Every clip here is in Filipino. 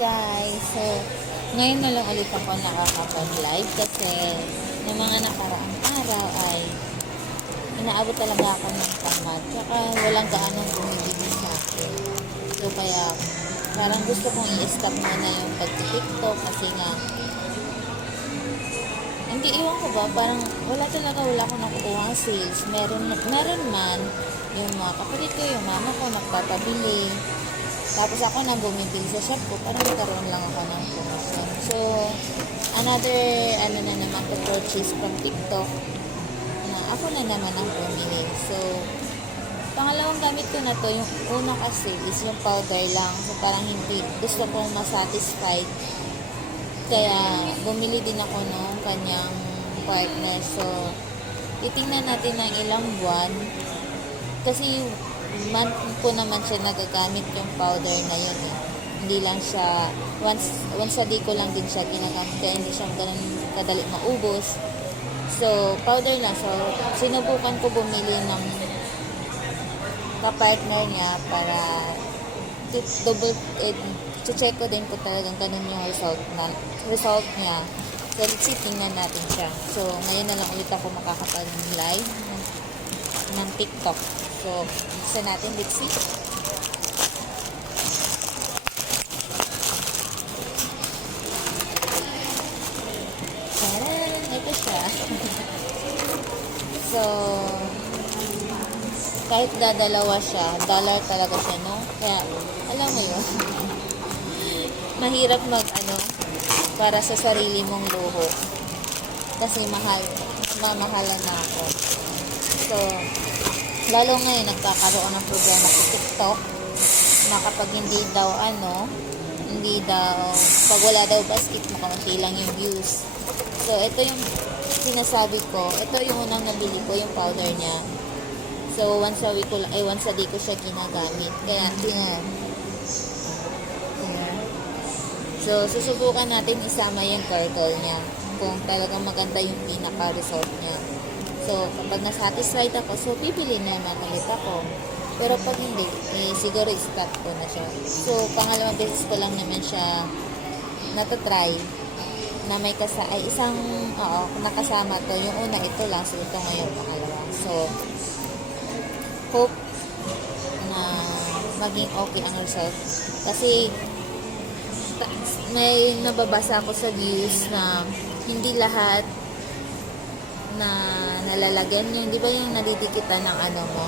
Guys, so ngayon na lang ulit ako nakakapag-live kasi ng mga nakaraang araw ay inaabot talaga ako ng tamad tsaka walang gaanong bumibili sa akin. So kaya parang gusto kong i-stop muna yung pag-tiktok kasi nga hindi, iwan ko ba, parang wala akong nakukuha sales. Meron man yung mga kapatid ko, yung mama ko nagpapabili. Tapos ako nang bumibili sa shop ko, parang nagkaroon lang ako ng promotion. So, another, na naman to purchase from TikTok, na ako na naman ang bumili. So, pangalawang gamit ko na to, yung una kasi is yung powder lang. So, parang hindi, gusto kong masatisfied. Kaya, bumili din ako ng kanyang partner. So, titingnan natin ng ilang buwan. Kasi, month ko naman siya nagagamit yung powder na yun eh. Hindi lang siya, once a day ko lang din siya ginagamit. Kaya hindi siya ganun kadali maubos. So, powder lang. So, sinubukan ko bumili ng kapartner niya para check ko din kung talagang ganun yung result niya. So, let's see, tingnan natin siya. So, ngayon na lang ulit ako makakapag-live ng TikTok. So, isa natin, let's see. Taran! Ito siya. So, kahit dadalawa siya, dollar talaga siya, no? Kaya, alam mo yun, mahirap para sa sarili mong luho. Kasi mamahalan na ako. So, lalo ngayon, nagkakaroon ng problema sa TikTok na kapag hindi daw, pag wala daw basket, makaunti lang yung views. So, ito yung sinasabi ko, ito yung unang nabili ko, yung powder niya. So, once a day ko siya ginagamit. Kaya, so, susubukan natin isama yung turtle niya kung talagang maganda yung pinaka-result niya. So, kapag nasatisfied ako, so, bibili naman ulit ako. Pero pag hindi, siguro i-stop ko na siya. So, pangalawang beses ko lang naman siya natatry na may nakasama to. Yung una, ito lang. So, ito ngayon, pangalawa. So, hope na maging okay ang result. Kasi, may nababasa ako sa views na hindi lahat na nalalagyan yung, di ba yung nadidikitan ng mo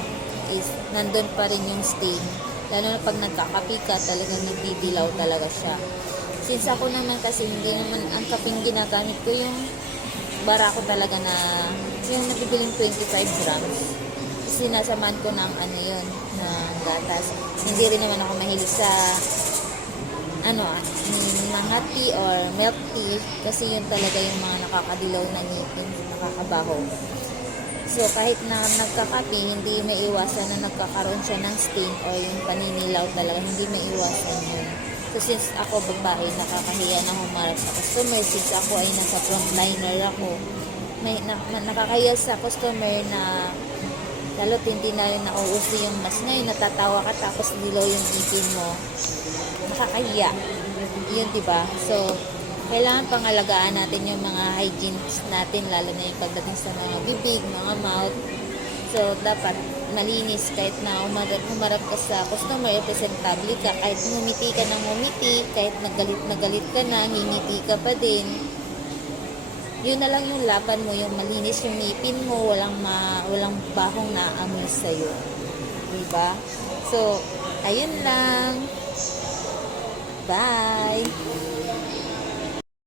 is nandun pa rin yung stain, lalo na pag nagkakapi ka talagang nagbibilaw talaga siya. Since ako naman kasi hindi naman ang kaping ginagamit ko, yung bara ko talaga na yung nabibiling 25 grams, sinasamaan ko ng yun na gatas. Hindi rin naman ako mahilig sa hot tea or milk tea kasi yun talaga yung mga nakakadilaw na ngipin, nakakabaho. So, kahit na nagkakape, hindi maiwasan na nagkakaroon siya ng stain or yung paninilaw talaga, hindi maiwasan yun. So, since ako babae, nakakahiya na humarap sa customer, since ako ay nasa frontliner ako, nakakahiya sa customer na lalo hindi na rin nauuso yung mask ngayon, natatawa ka tapos dilaw yung ngipin mo. Nakakahiya. Yun, diba? So, kailangan pangalagaan natin yung mga hygiene natin, lalo na yung pagdating sa mga bibig, mga mouth. So, dapat malinis kahit na humarap ka sa customer, presentable ka, kahit ngumiti ka ng ngumiti, kahit nagalit ka na, ngingiti ka pa din. Yun na lang yung laban mo, yung malinis yung ngipin mo, walang bahong naamoy sa'yo. Diba? So, ayun lang. Bye!